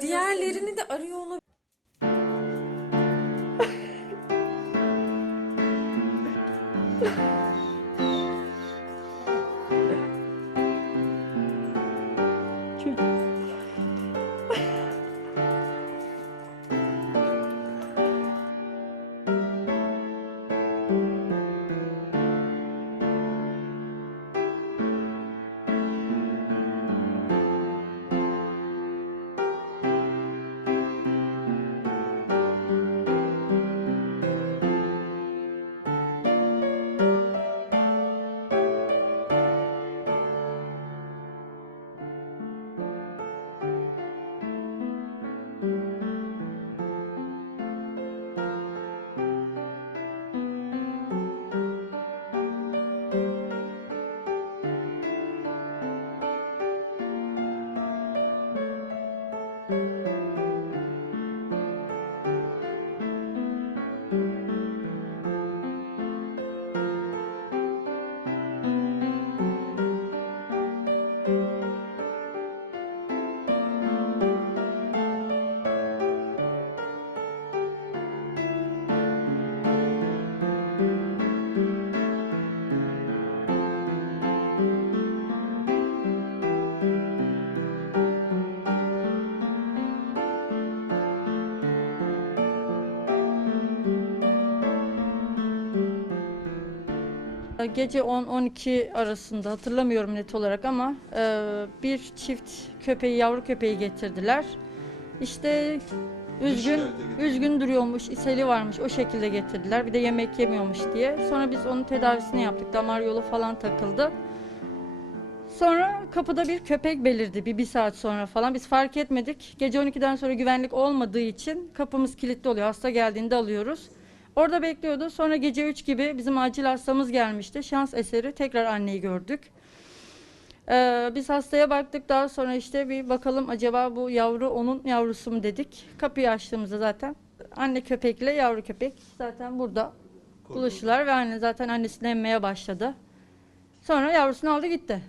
Diğerlerini de arıyor olabilir. Gece 10-12 arasında hatırlamıyorum net olarak ama e, bir çift köpeği, yavru köpeği getirdiler. İşte üzgün, üzgün duruyormuş, ishali varmış o şekilde getirdiler. Bir de yemek yemiyormuş diye. Sonra biz onun tedavisini yaptık. Damar yolu falan takıldı. Sonra kapıda bir köpek belirdi bir, bir saat sonra falan. Biz fark etmedik. Gece 12'den sonra güvenlik olmadığı için kapımız kilitli oluyor. Hasta geldiğinde alıyoruz. Orada bekliyordu. Sonra gece 3 gibi bizim acil hastamız gelmişti. Şans eseri tekrar anneyi gördük. Ee, biz hastaya baktık. Daha sonra işte bir bakalım acaba bu yavru onun yavrusu mu dedik. Kapıyı açtığımızda zaten anne köpekle yavru köpek zaten burada buluştular ve anne zaten annesini emmeye başladı. Sonra yavrusunu aldı gitti.